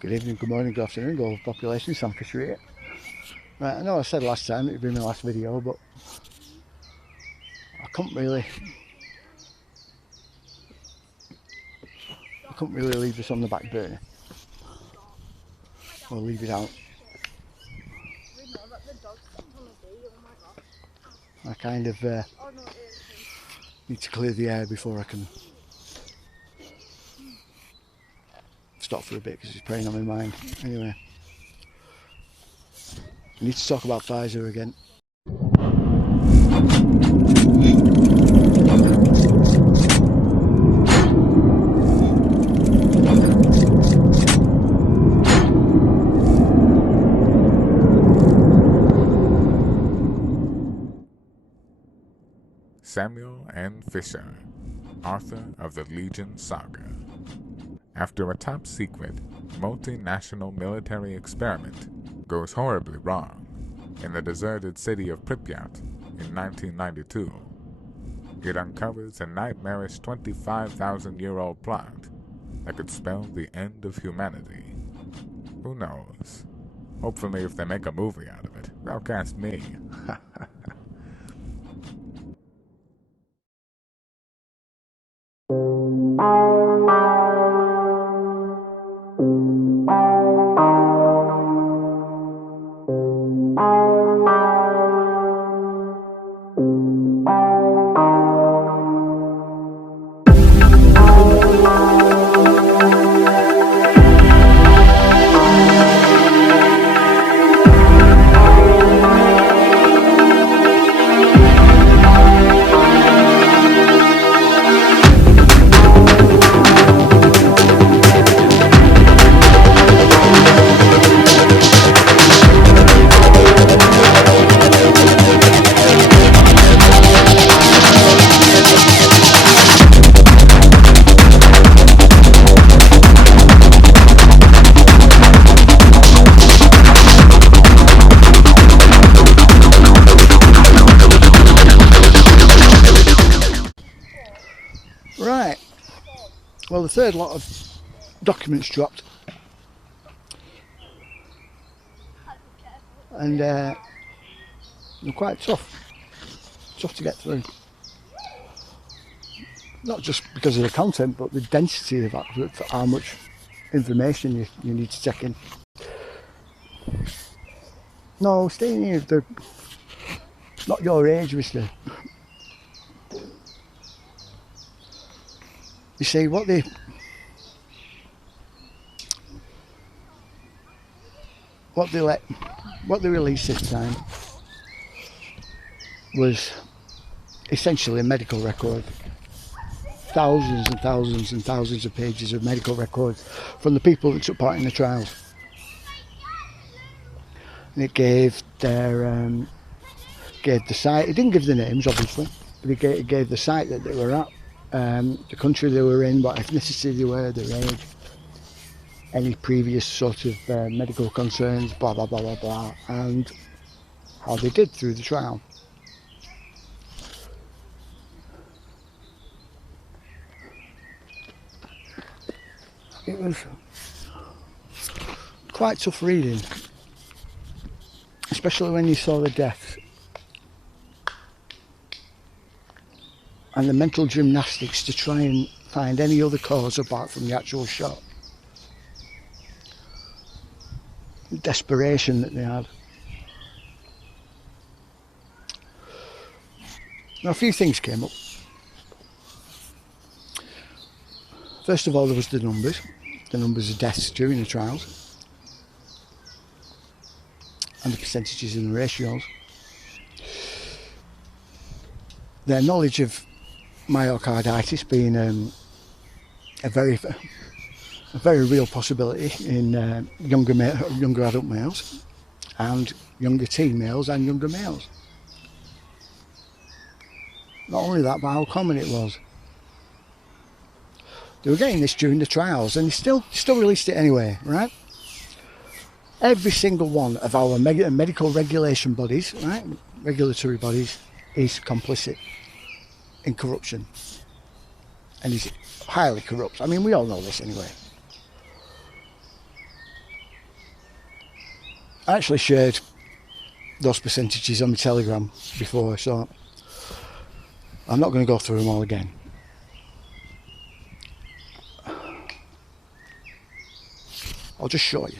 Good evening, good morning, good afternoon, global population, Sam Fisher here. Right, I know I said last time it'd be my last video, but I couldn't really leave this on the back burner or leave it out. I kind of need to clear the air before I can stop for a bit because it's preying on my mind. Anyway, I need to talk about Pfizer again. Samuel N. Fisher, author of the Legion Saga. After a top-secret, multinational military experiment goes horribly wrong in the deserted city of Pripyat in 1992, it uncovers a nightmarish 25,000-year-old plot that could spell the end of humanity. Who knows? Hopefully if they make a movie out of it, they'll cast me. Right, well, the third lot of documents dropped, and they're quite tough to get through. Not just because of the content, but the density of how much information you need to take in. No, staying here, they're not your age, mister. You see, what they released this time was essentially a medical record. Thousands and thousands and thousands of pages of medical records from the people that took part in the trials. And it gave the site. It didn't give the names, obviously, but it gave the site that they were at, the country they were in, what ethnicity they were, their age, any previous sort of medical concerns, blah blah blah blah blah, and how they did through the trial. It was quite tough reading, especially when you saw the deaths and the mental gymnastics to try and find any other cause apart from the actual shot. The desperation that they had. Now, a few things came up. First of all, there was the numbers of deaths during the trials, and the percentages and the ratios. Their knowledge of myocarditis being a very real possibility in younger adult males, and younger teen males and younger males. Not only that, but how common it was. They were getting this during the trials, and they still released it anyway, right? Every single one of our medical regulation bodies, right, regulatory bodies, is complicit in corruption, and is highly corrupt. I mean, we all know this anyway. I actually shared those percentages on my Telegram before, so I'm not going to go through them all again. I'll just show you.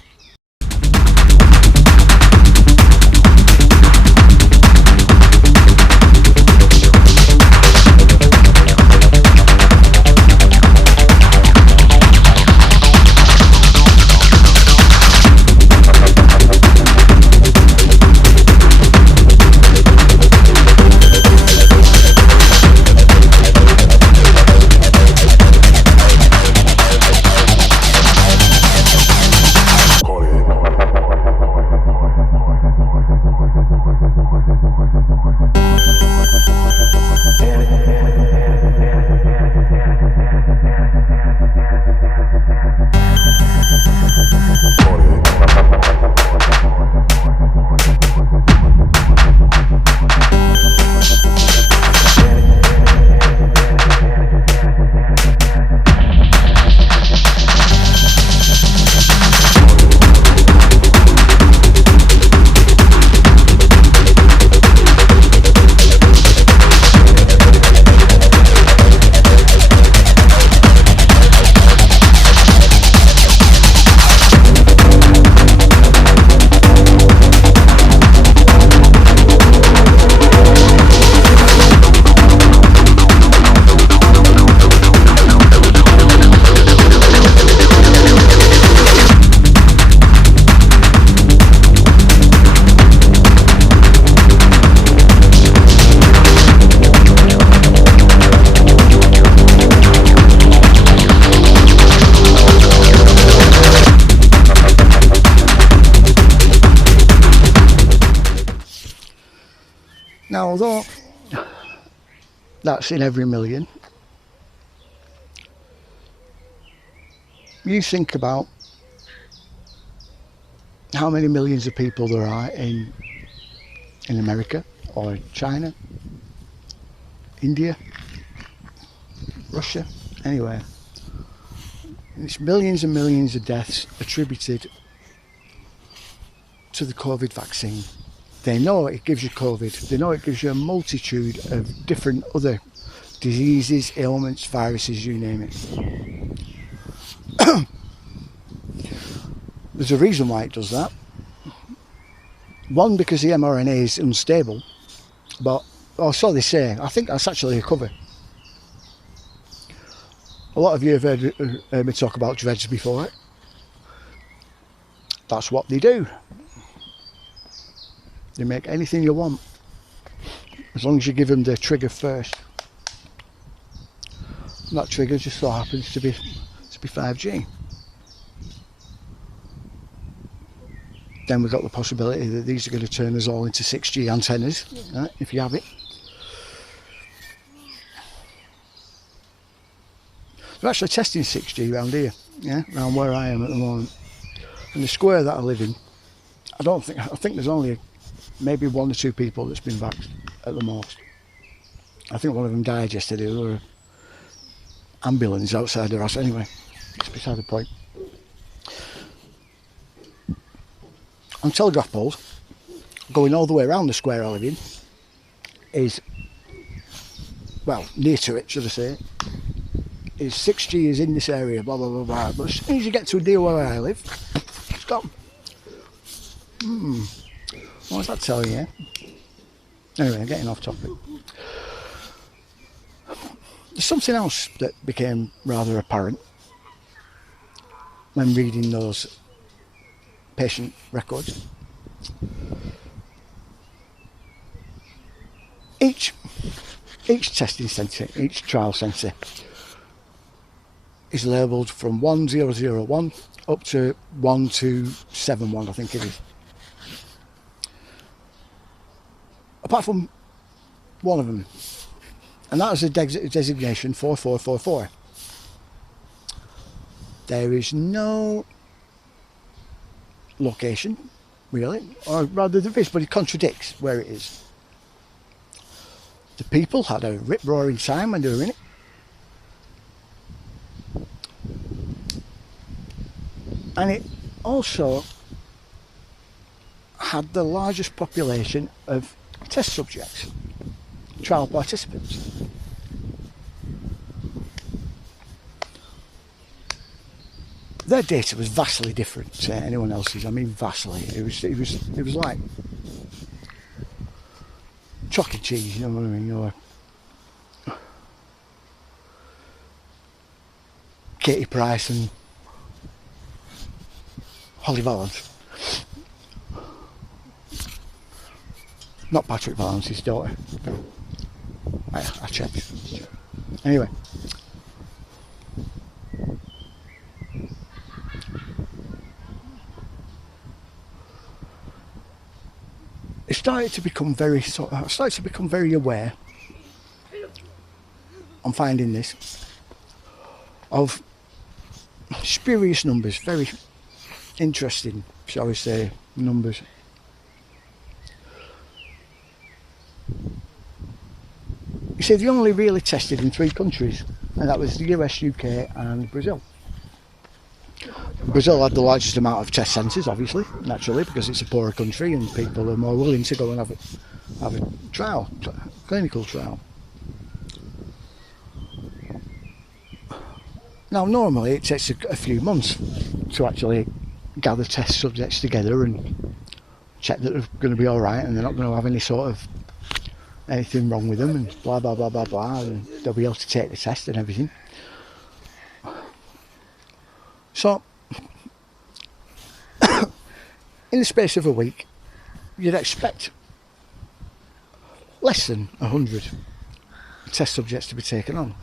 Now, although that's in every million, you think about how many millions of people there are in America or China, India, Russia, anywhere. It's millions and millions of deaths attributed to the COVID vaccine. They know it gives you COVID. They know it gives you a multitude of different other diseases, ailments, viruses, you name it. There's a reason why it does that. One, because the mRNA is unstable, but, or so they say. I think that's actually a cover. A lot of you have heard me talk about dreads before. That's what they do. They make anything you want, as long as you give them the trigger first. And that trigger just so happens to be 5G. Then we've got the possibility that these are going to turn us all into 6G antennas, if you have it. They're actually testing 6G around here, around where I am at the moment. And the square that I live in, I think there's only maybe 1 or 2 people that's been vaxxed at the most. I think one of them died yesterday. There were an ambulance outside their house. Anyway, it's beside the point. On telegraph poles, going all the way around the square I live in, is, well, near to it, should I say, is 6G is in this area, blah, blah, blah, blah. But as soon as you get to a deal where I live, it's gone. What's that telling you? Anyway, I'm getting off topic. There's something else that became rather apparent when reading those patient records. Each testing centre, each trial centre is labelled from 1001 up to 1271, I think it is. Apart from one of them, and that is a designation 4444. There is no location, really, or rather there is, but it contradicts where it is. The people had a rip-roaring time when they were in it. And it also had the largest population of test subjects, trial participants. Their data was vastly different to anyone else's. I mean, vastly. It was like chalk and cheese. You know what I mean? Katie Price and Holly Valance. Not Patrick Valance, his daughter. I checked. Anyway. I started to become very aware, on finding this, of spurious numbers, very interesting, shall we say, numbers. You see, they only really tested in 3 countries, and that was the US, UK and Brazil. Brazil had the largest amount of test centres, obviously, naturally, because it's a poorer country and people are more willing to go and have a trial, clinical trial. Now, normally it takes a few months to actually gather test subjects together and check that they're going to be all right and they're not going to have any sort of anything wrong with them and blah blah blah blah blah, and they'll be able to take the test and everything. So, in the space of a week, you'd expect less than 100 test subjects to be taken on.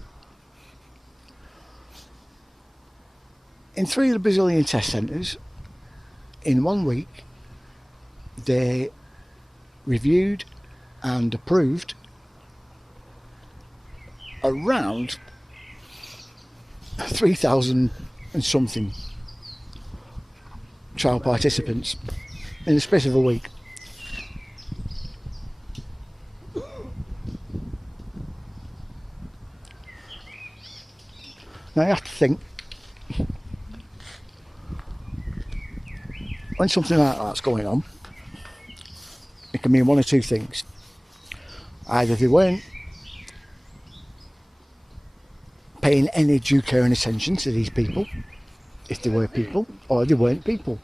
In 3 of the Brazilian test centres, in 1 week, they reviewed and approved around 3,000 and something trial participants in the space of a week. Now you have to think, when something like that's going on, it can mean one or two things. Either they weren't paying any due care and attention to these people, if they were people, or they weren't people.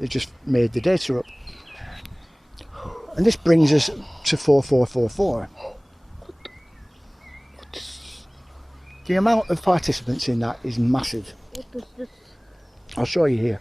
They just made the data up. And this brings us to 4444. The amount of participants in that is massive. I'll show you here.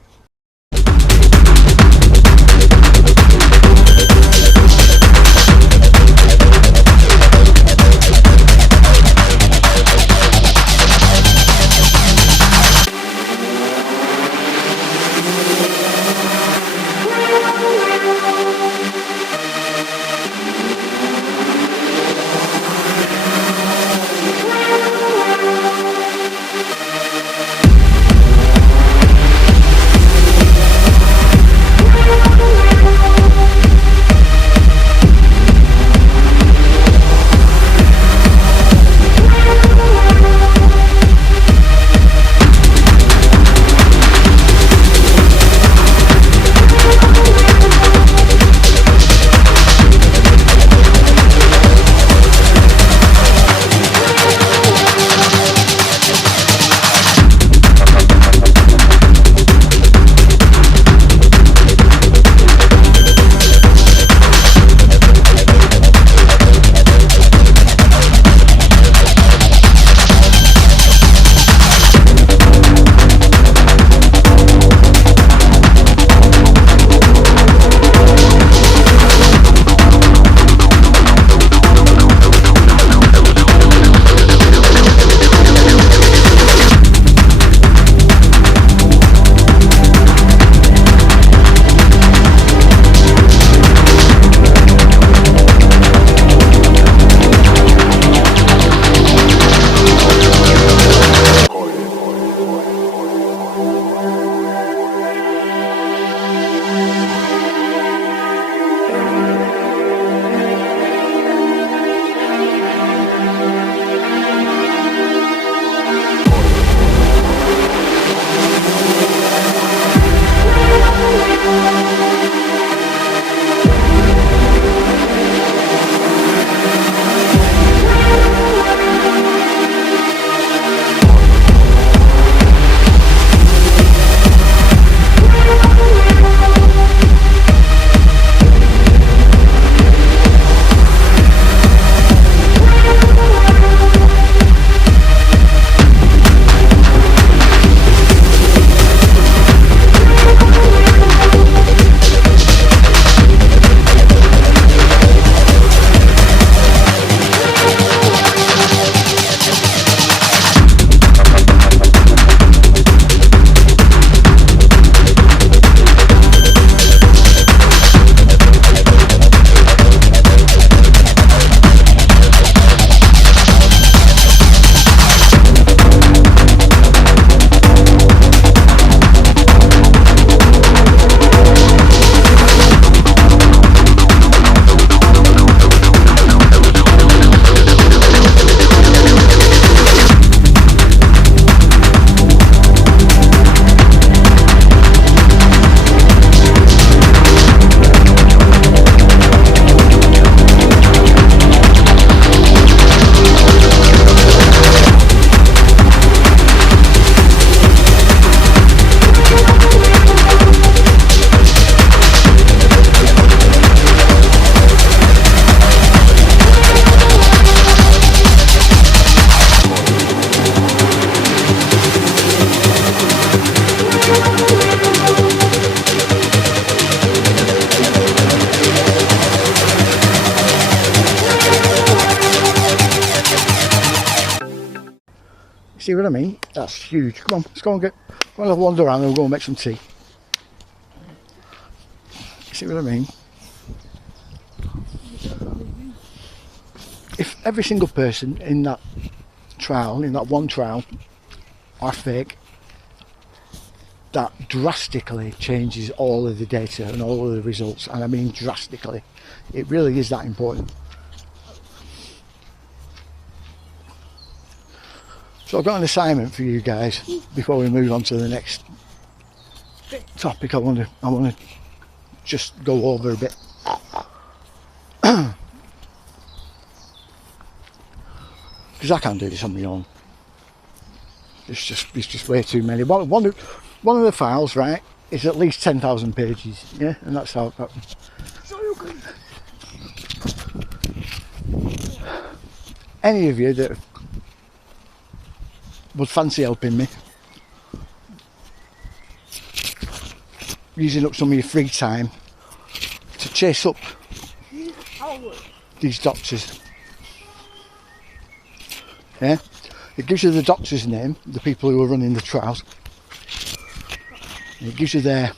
see what I mean? That's huge. Come on, let's go and have a wander around and we'll go and make some tea. See what I mean? If every single person in that trial, in that one trial, are fake, that drastically changes all of the data and all of the results, and I mean drastically. It really is that important. So I've got an assignment for you guys before we move on to the next topic. I want to just go over a bit. Because I can't do this on my own. It's just way too many. One of the files, right, is at least 10,000 pages. Yeah, and that's how. Any of you that would fancy helping me, using up some of your free time to chase up these doctors. Yeah, it gives you the doctor's name, the people who are running the trials. It gives you their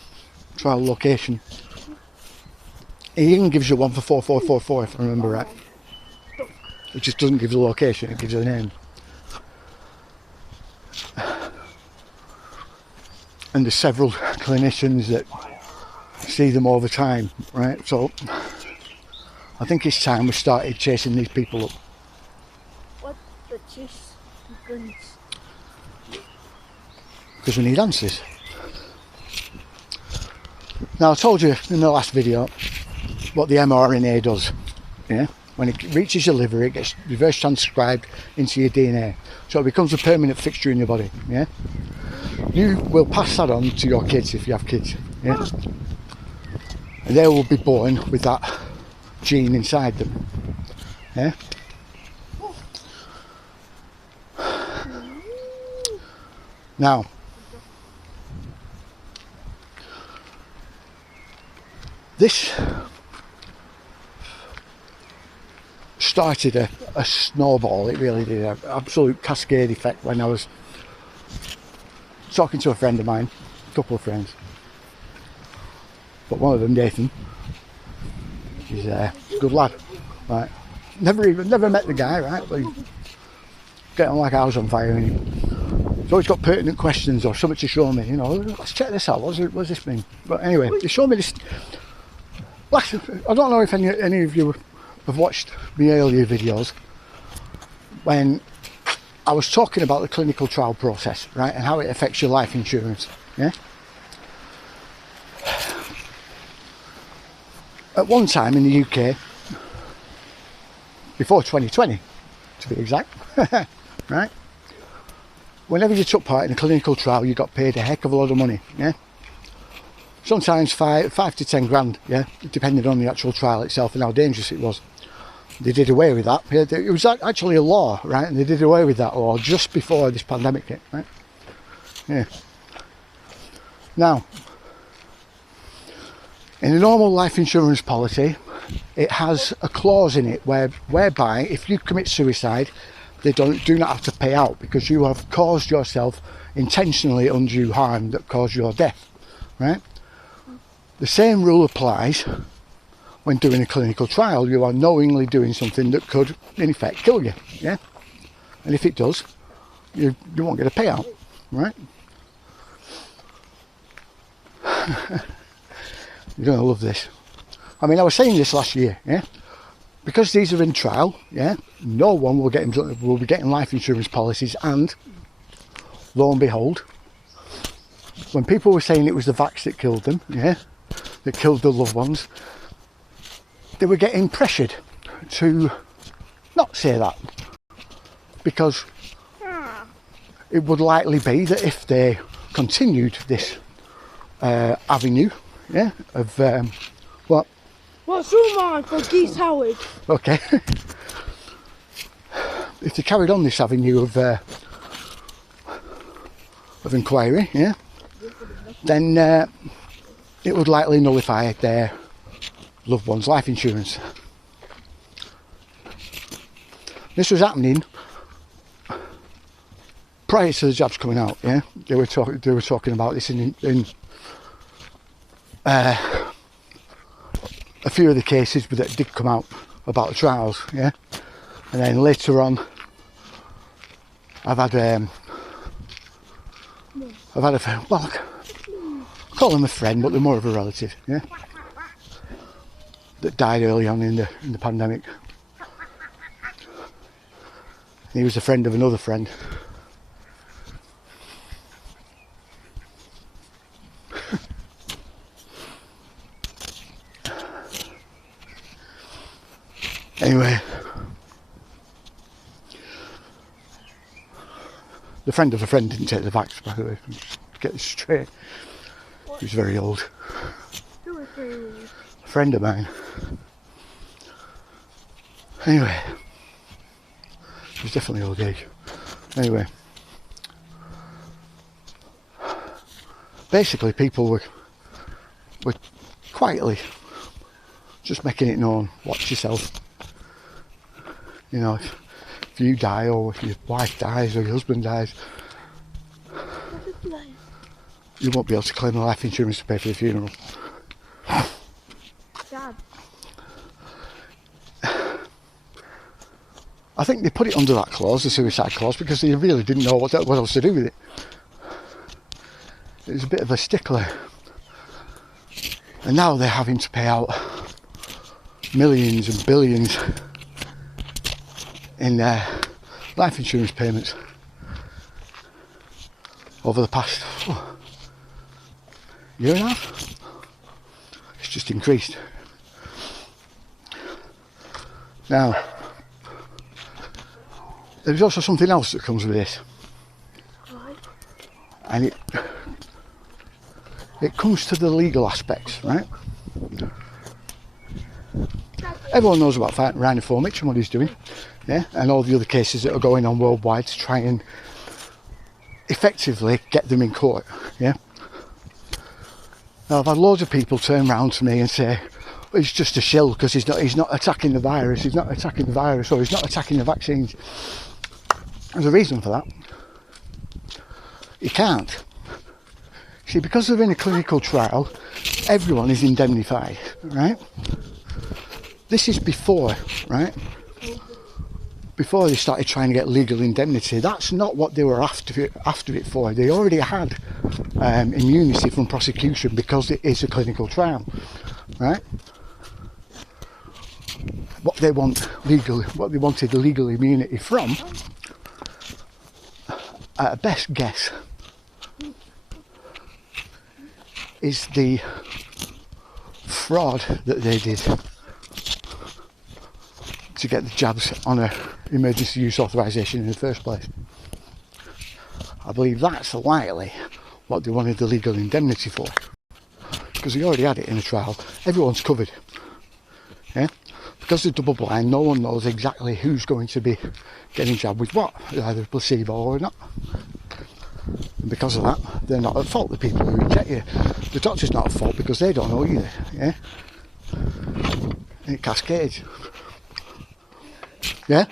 trial location. It even gives you one for 4444 if I remember right. It just doesn't give you the location, it gives you the name. And there's several clinicians that see them all the time, right? So I think it's time we started chasing these people up. What the chase guns? Because we need answers. Now I told you in the last video what the mRNA does. Yeah, when it reaches your liver, it gets reverse transcribed into your DNA, so it becomes a permanent fixture in your body. Yeah, you will pass that on to your kids if you have kids. Yeah, and they will be born with that gene inside them. Yeah. Now, this started a snowball, it really did, an absolute cascade effect when I was talking to a friend of mine, a couple of friends, but one of them, Nathan, he's a good lad, right? Never met the guy, right? But he's getting like a house on fire, and he's always got pertinent questions or something to show me, you know, let's check this out, what's this mean? But anyway, they showed me this. I don't know if any of you have watched my earlier videos when I was talking about the clinical trial process, right, and how it affects your life insurance. Yeah. At one time in the UK, before 2020, to be exact, right, whenever you took part in a clinical trial, you got paid a heck of a lot of money. Yeah. Sometimes five to 10 grand, yeah, depending on the actual trial itself and how dangerous it was. They did away with that. It was actually a law, right? And they did away with that law just before this pandemic hit, right? Yeah. Now, in a normal life insurance policy, it has a clause in it whereby if you commit suicide, they do not have to pay out because you have caused yourself intentionally undue harm that caused your death, right? The same rule applies when doing a clinical trial. You are knowingly doing something that could, in effect, kill you, yeah? And if it does, you won't get a payout, right? You're going to love this. I mean, I was saying this last year, yeah? Because these are in trial, yeah? No one will be getting life insurance policies, and lo and behold, when people were saying it was the vax that killed them, yeah? That killed their loved ones, they were getting pressured to not say that, because it would likely be that if they continued this avenue, yeah, of what? What's wrong, man? For Geese Howard. Okay. If they carried on this avenue of inquiry, yeah, then it would likely nullify their loved one's life insurance. This was happening prior to the jabs coming out, yeah, they were talking about this in a few of the cases that did come out about the trials, yeah. And then later on, I've had a well, I call him a friend, but they're more of a relative, yeah, that died early on in the pandemic. He was a friend of another friend. Anyway, the friend of a friend didn't take the vax, by the way, to get this straight. He was very old. Who was very old? A friend of mine. Anyway, he was definitely old age. Anyway, basically people were quietly just making it known, watch yourself. You know, if you die, or if your wife dies, or your husband dies, you won't be able to claim the life insurance to pay for the funeral. Dad. I think they put it under that clause, the suicide clause, because they really didn't know what else to do with it. It was a bit of a stickler. And now they're having to pay out millions and billions in life insurance payments over the past year and a half. It's just increased. Now, there's also something else that comes with this, and it comes to the legal aspects, right? Everyone knows about Rhino Fomich and what he's doing, yeah, and all the other cases that are going on worldwide to try and effectively get them in court, yeah. Now, I've had loads of people turn around to me and say, well, he's just a shill because he's not attacking the virus, or he's not attacking the vaccines. There's a reason for that. He can't. See, because they're in a clinical trial, everyone is indemnified, right? This is before, right? Before they started trying to get legal indemnity. That's not what they were after it for. They already had immunity from prosecution because it is a clinical trial, right? What they wanted legal immunity from, at a best guess, is the fraud that they did to get the jabs on a emergency use authorisation in the first place. I believe that's likely what they wanted the legal indemnity for, because they already had it in a trial. Everyone's covered, yeah? Because they're double blind, no one knows exactly who's going to be getting jabbed with what, either a placebo or not. And because of that, they're not at fault, the people who inject you. The doctor's not at fault because they don't know either, yeah? And it cascades. Yeah?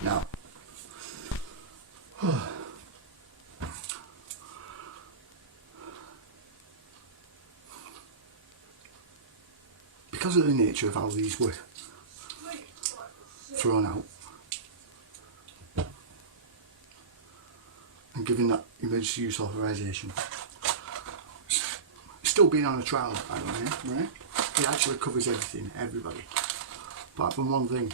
Now, because of the nature of how these were thrown out and given that emergency use authorisation, still being on a trial, by the way, right? It actually covers everything, everybody, apart from one thing.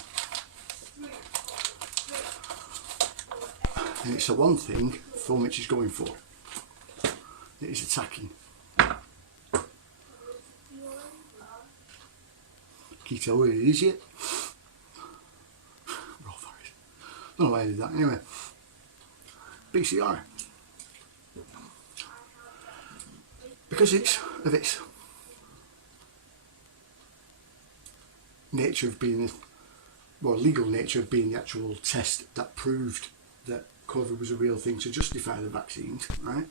And it's the one thing Fomich is going for. It is attacking. Keto, where it is yet? Raw virus. I don't know why I did that. Anyway, BCR. Because it's of its nature of being, well, legal nature of being the actual test that proved that COVID was a real thing to justify the vaccines, right?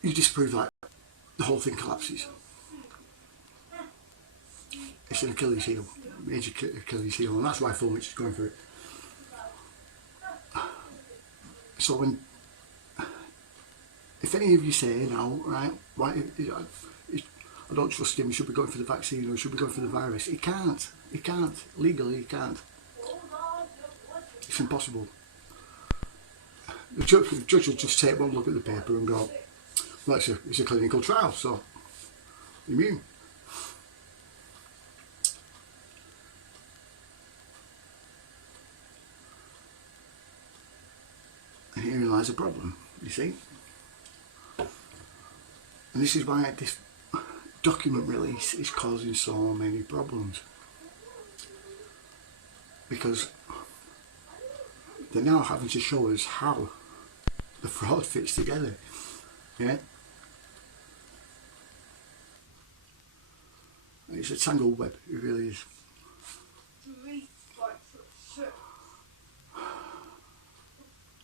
You disprove that, the whole thing collapses. It's an Achilles heel. major Achilles heel, and that's why Fulmich is going for it. So when, if any of you say now, right, why I don't trust him, he should be going for the vaccine or he should be going for the virus, he can't, legally he can't. It's impossible. The judge will just take one look at the paper and go, well, it's a clinical trial, so immune. And herein lies a problem, you see. And this is why this document release is causing so many problems. Because they're now having to show us how the fraud fits together. Yeah? It's a tangled web, it really is.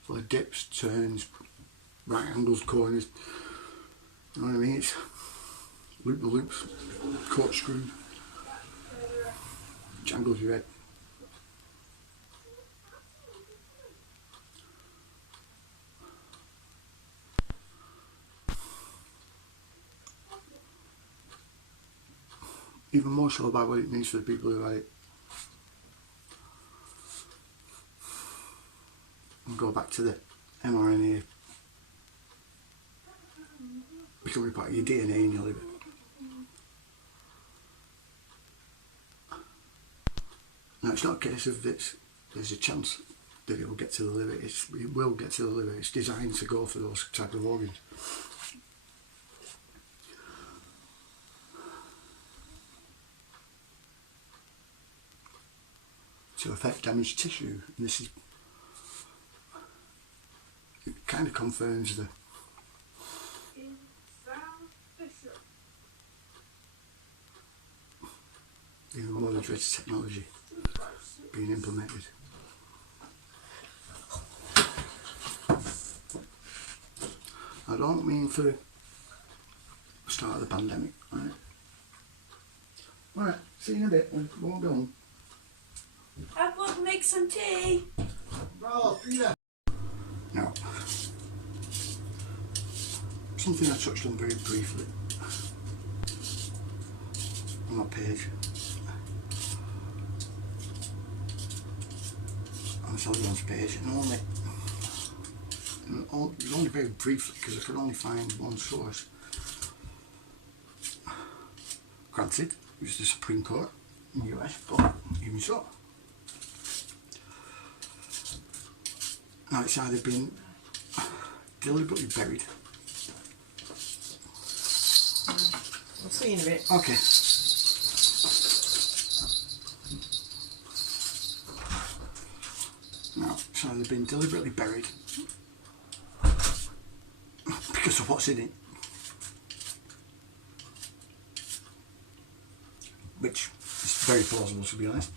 Full of dips, turns, right angles, corners. You know what I mean? It's loop the loops, corkscrew, jangles your head. Even more so about what it means for the people who had it. And go back to the mRNA becoming part of your DNA in your liver. Now it's not a case of there's a chance that it will get to the liver. It will get to the liver. It's designed to go for those type of organs. To affect damaged tissue. And this is, it kind of confirms the modern dreaded technology being implemented. I don't mean for the start of the pandemic, right? Alright, see you in a bit, we'll go on. I've got to make some tea. Bro, Peter. Now, something I touched on very briefly on my page. On Soldier's page, and only very briefly because I could only find one source. Granted, it was the Supreme Court in the US, but even so. Now it's either been deliberately buried. We'll see in a bit. Okay. Now it's either been deliberately buried because of what's in it, which is very plausible to be honest.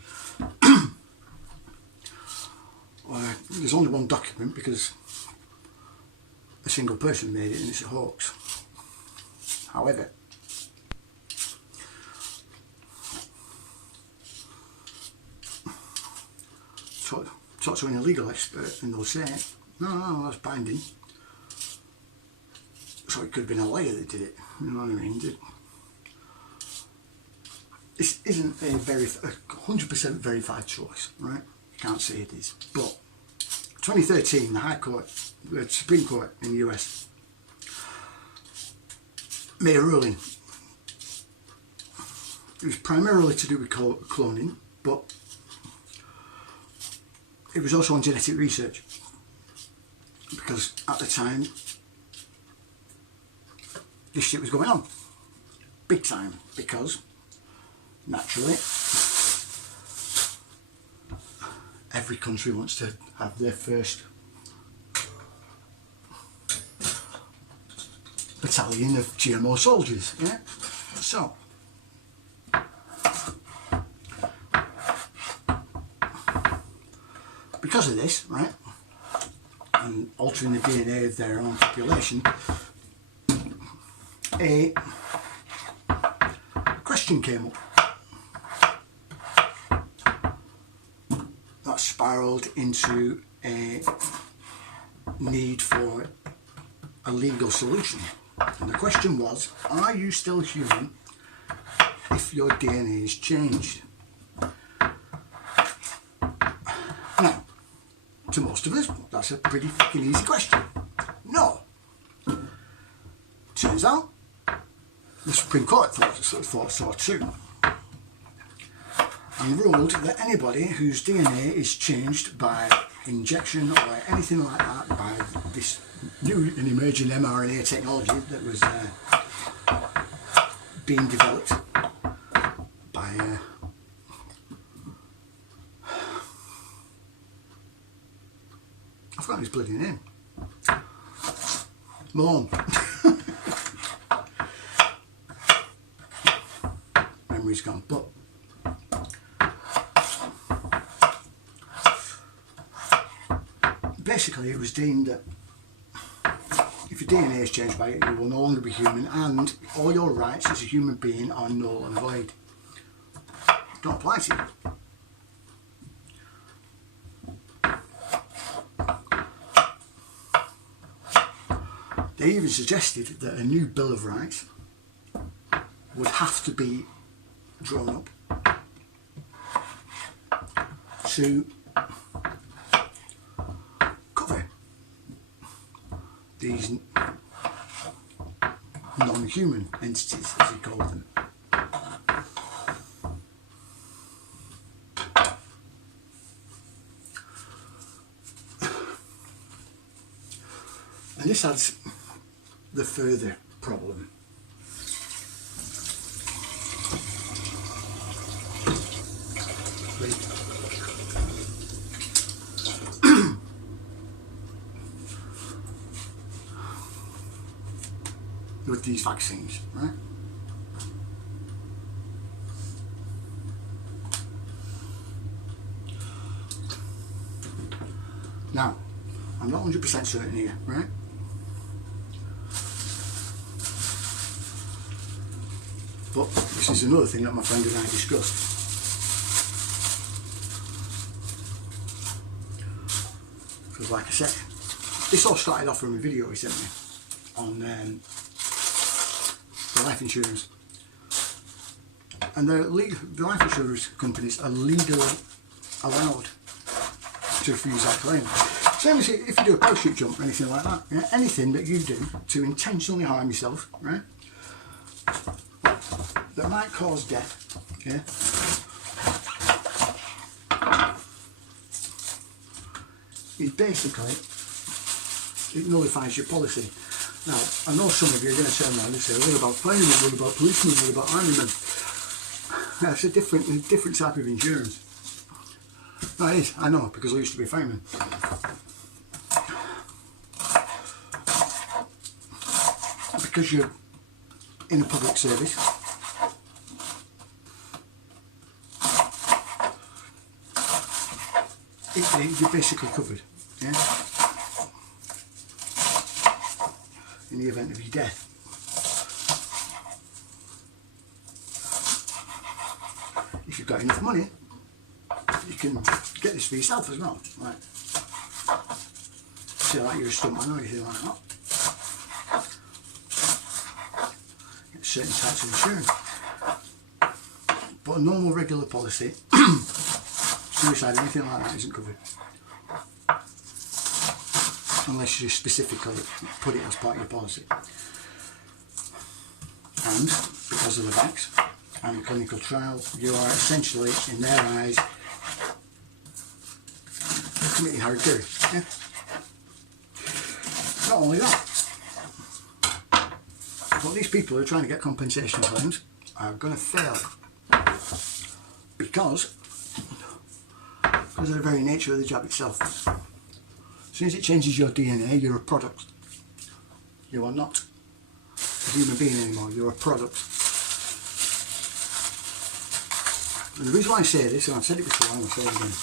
There's only one document because a single person made it and it's a hoax. However, talk to an illegal expert and they'll say, no, that's binding. So it could have been a liar that did it, you know what I mean? This isn't a 100% verified source, right? You can't say it is, but 2013, the High Court, the Supreme Court in the US made a ruling. It was primarily to do with cloning, but it was also on genetic research because at the time this shit was going on big time because naturally every country wants to have their first battalion of GMO soldiers, yeah? So, because of this, right, and altering the DNA of their own population, a question came up. spiraled into a need for a legal solution. And the question was, are you still human if your DNA is changed? Now, to most of us, that's a pretty fucking easy question. No. Turns out, the Supreme Court thought so too, and ruled that anybody whose DNA is changed by injection or anything like that, by this new and emerging mRNA technology that was being developed by I've forgotten his bloody name. Malone. Memory's gone, but basically it was deemed that if your DNA is changed by it, you will no longer be human, and all your rights as a human being are null and void. Don't apply to you. They even suggested that a new Bill of Rights would have to be drawn up to cover these non-human entities, as he called them. And this adds the further problem. With these vaccines, right? Now, I'm not 100% certain here, right? But this is another thing that my friend and I discussed. Because like I said, this all started off from a video he sent me on the life insurance. And the life insurance companies are legally allowed to refuse that claim. Same as if you do a parachute jump or anything like that. Yeah? Anything that you do to intentionally harm yourself, right? That might cause death, yeah? It basically, it nullifies your policy. Now, I know some of you are going to turn around and say, what about firemen, what about policemen, what about army men? That's a different type of insurance. No, it is, I know, because I used to be a fireman. Because you're in a public service, you're basically covered, yeah? In the event of your death. If you've got enough money, you can get this for yourself as well, right? Say like you're a stuntman or anything like that. Get certain types of insurance. But a normal regular policy, suicide or anything like that isn't covered. Unless you specifically put it as part of your policy. And because of the vax and clinical trial, you are essentially, in their eyes, committing harigiri. Yeah? Not only that, but these people who are trying to get compensation claims are going to fail because of the very nature of the job itself. As soon as it changes your DNA, you're a product. You are not a human being anymore, you're a product. And the reason why I say this, and I've said it before and I'll say it again,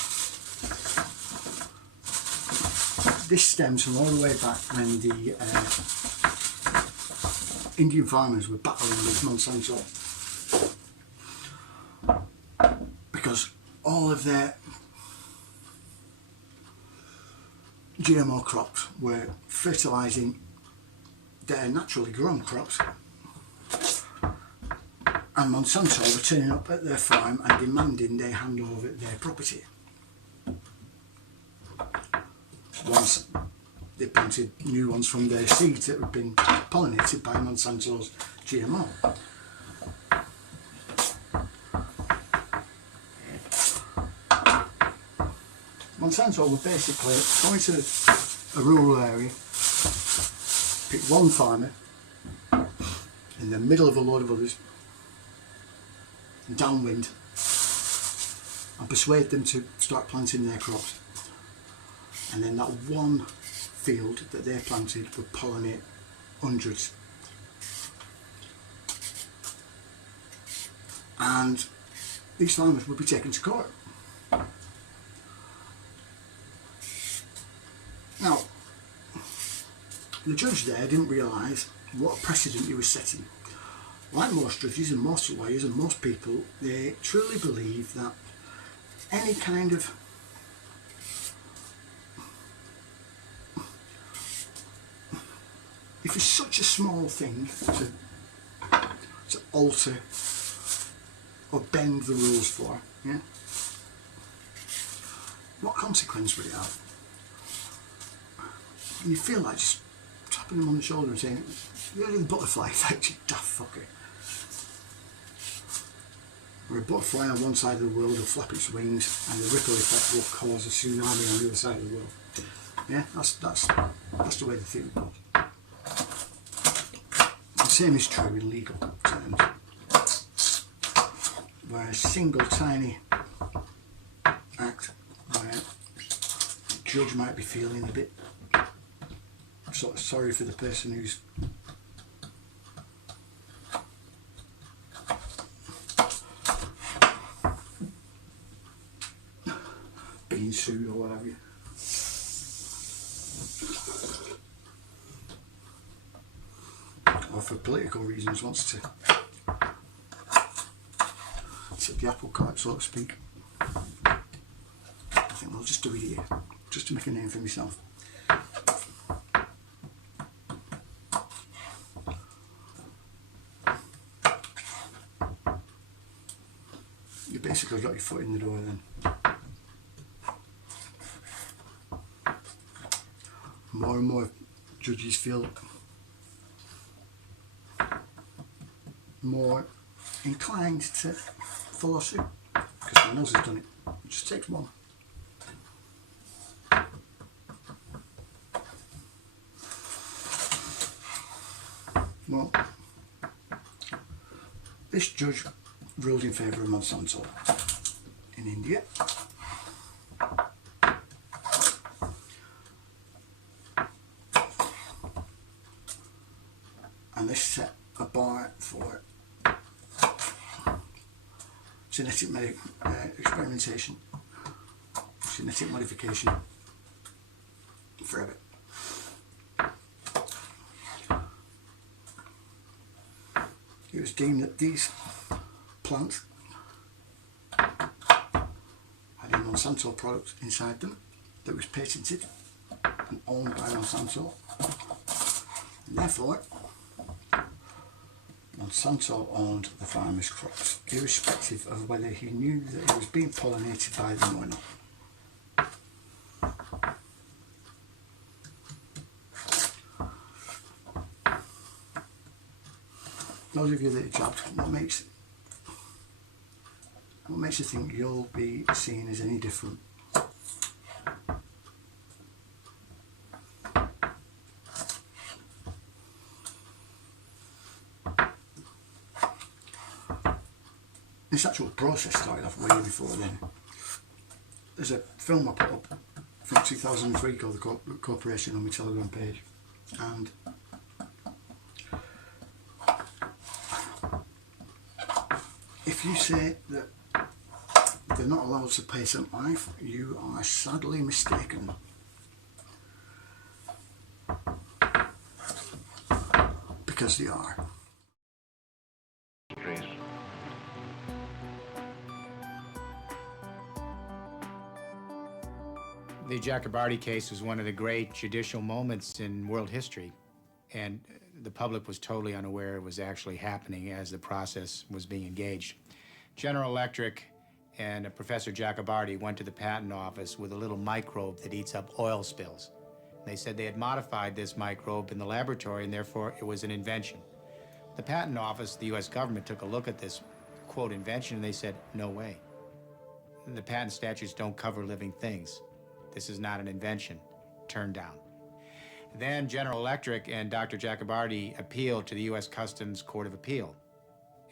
this stems from all the way back when the Indian farmers were battling with Monsanto. Because all of their GMO crops were fertilising their naturally grown crops, and Monsanto were turning up at their farm and demanding they hand over their property. Once they planted new ones from their seeds that had been pollinated by Monsanto's GMO. Monsanto were basically going to a rural area, pick one farmer in the middle of a load of others, downwind, and persuade them to start planting their crops. And then that one field that they planted would pollinate hundreds. And these farmers would be taken to court. Now, the judge there didn't realise what precedent he was setting. Like most judges and most lawyers and most people, they truly believe that any kind of if it's such a small thing to alter or bend the rules for, yeah, what consequence would it have? And you feel like just tapping them on the shoulder and saying, "You're the butterfly effect, you daft fucker." Where a butterfly on one side of the world will flap its wings and the ripple effect will cause a tsunami on the other side of the world. Yeah, that's the way the theory goes. The same is true in legal terms, where a single tiny act where the judge might be feeling a bit sort of sorry for the person who's being sued or what have you. Or for political reasons wants to tip the apple cart, so to speak. I think I'll just do it here, just to make a name for myself. You basically got your foot in the door then. More and more judges feel more inclined to follow suit because someone else has done it. It just takes one. Well, this judge ruled in favour of Monsanto in India. And this set a bar for genetic experimentation, genetic modification forever. It was deemed that these plants had a Monsanto product inside them that was patented and owned by Monsanto, and therefore Monsanto owned the farmer's crops, irrespective of whether he knew that he was being pollinated by them or not. Those of you that are jabbed, what makes you think you'll be seen as any different? This actual process started off way before then. There's a film I put up from 2003 called The Corporation on my Telegram page, and if you say that they're not allowed to patent life, you are sadly mistaken. Because they are. The Jacobardi case was one of the great judicial moments in world history, and the public was totally unaware it was actually happening as the process was being engaged. General Electric and Professor Jacobardi went to the patent office with a little microbe that eats up oil spills. They said they had modified this microbe in the laboratory, and therefore it was an invention. The patent office, the US government, took a look at this, quote, invention, and they said, no way. The patent statutes don't cover living things. This is not an invention. Turned down. Then General Electric and Dr. Jacobardi appealed to the US Customs Court of Appeal.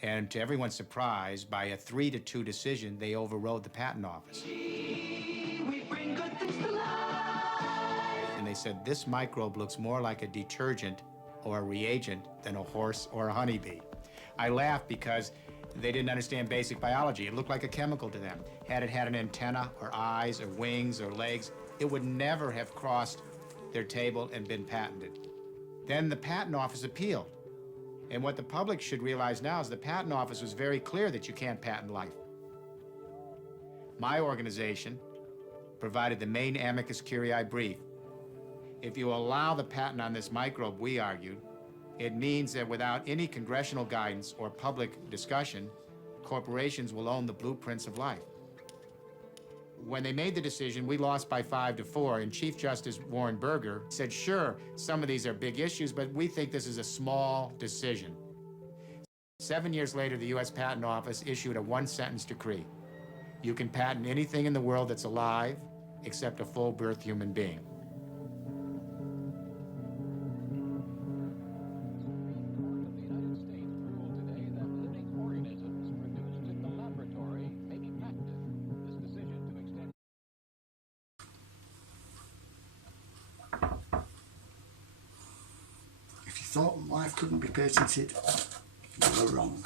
And to everyone's surprise, by a 3-2 decision, they overrode the patent office. We bring good things to life. And they said, this microbe looks more like a detergent or a reagent than a horse or a honeybee. I laughed because they didn't understand basic biology. It looked like a chemical to them. Had it had an antenna or eyes or wings or legs, it would never have crossed their table and been patented. Then the patent office appealed. And what the public should realize now is the patent office was very clear that you can't patent life. My organization provided the main amicus curiae brief. If you allow the patent on this microbe, we argued, it means that without any congressional guidance or public discussion, corporations will own the blueprints of life. When they made the decision, we lost by 5-4, and Chief Justice Warren Burger said, sure, some of these are big issues, but we think this is a small decision. 7 years later, the US Patent Office issued a one-sentence decree. You can patent anything in the world that's alive, except a full-birth human being. Thought life couldn't be patented, you were wrong.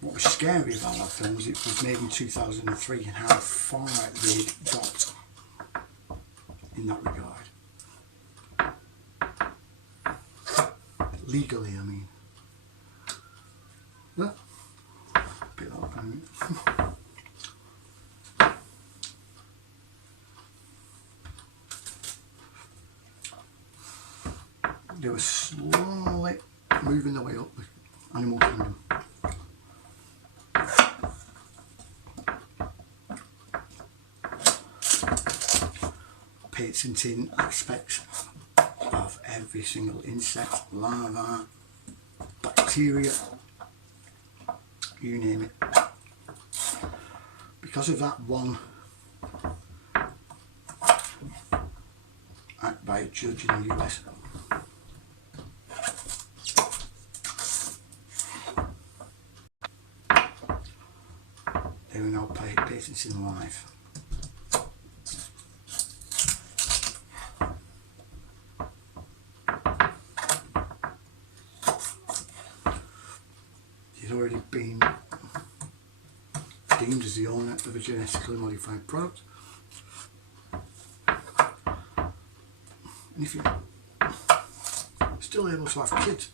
What was scary about that film was it was made in 2003 and how far they'd got in that regard. Legally, I mean. Well, bit up, They were slowly moving their way up the animal kingdom. Patenting aspects of every single insect, larva, bacteria, you name it. Because of that one act by a judge in the US, they were now patenting life. He'd already been deemed as the owner of a genetically modified product. And if you're still able to have kids,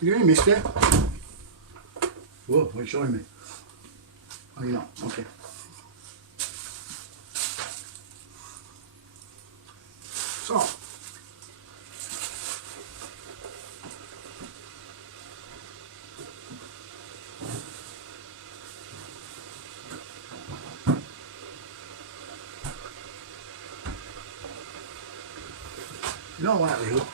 you hearing me, mister? Whoa, what are you showing me? Oh, you're not? Okay. So, in all likelihood,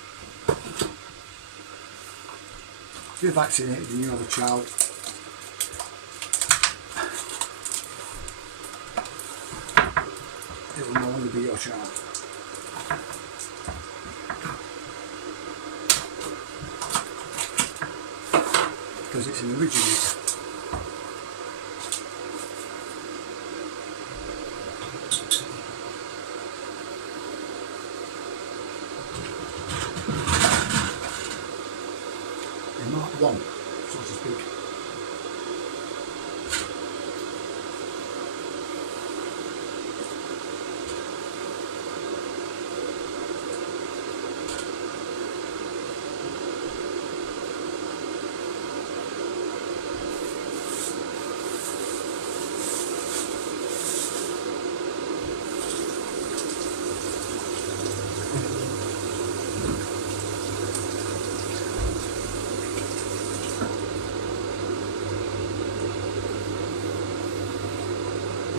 if you're vaccinated and you have a child, it will no longer be your child. Because it's an originator. Mark 1, so to speak.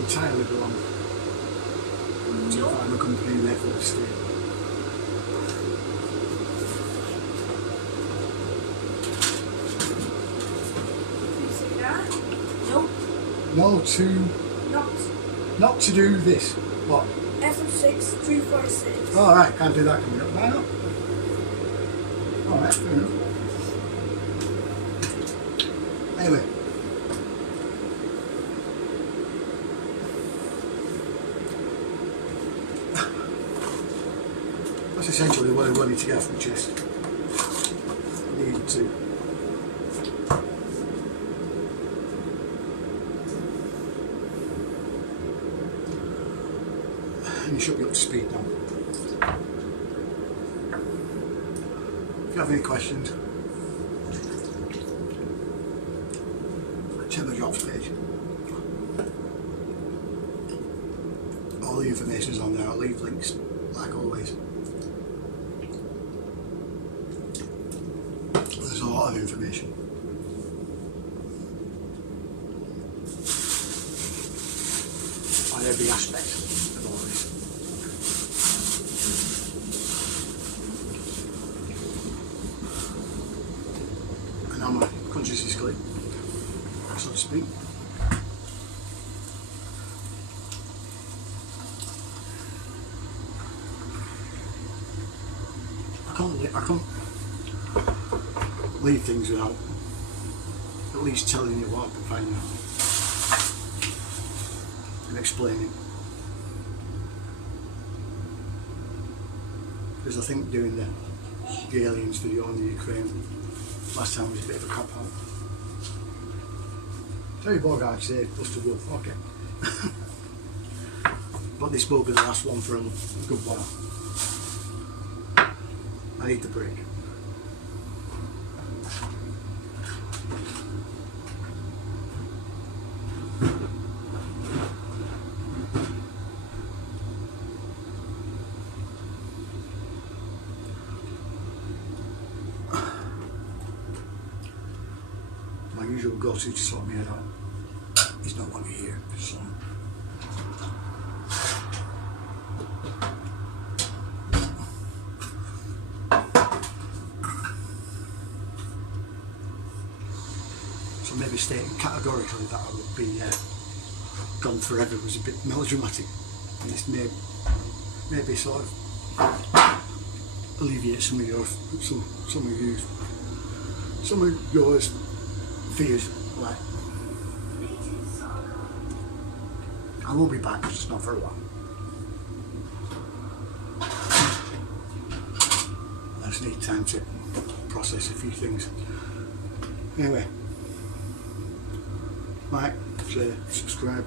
entirely belong to the pharma company and therefore the state. You see that? Nope. No, not to do this. What? F6 346. Oh, right, can't do that coming up. Why not? Alright, fair enough. Anyway. That's essentially what I wanted to get off my chest. I needed to. And you should be up to speed now. If you have any questions, check the jobs page. All the information is on there. I'll leave links, like always. There's a lot of information. On every aspect of all this. And now my conscience is clear, so to speak. I can't leave things without at least telling you what I've been finding out and explaining. Because I think doing the aliens video on the Ukraine last time was a bit of a cop out. Terry Bogart said, Buster Wolf, okay. But this will be the last one for a good while. I need the break. My usual go-to to sort me head out is no longer here, so. So maybe stating categorically that I would be gone forever was a bit melodramatic, and this may sort of alleviate some of yours fears. Like, I will be back, just not for a while. I just need time to process a few things. Anyway, like, share, subscribe.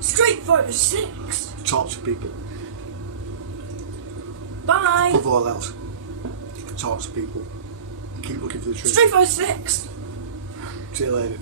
Street Fighter 6. Talk to people. Bye. Above all else, talk to people. Keep looking for the truth. Street Fighter 6. See you later.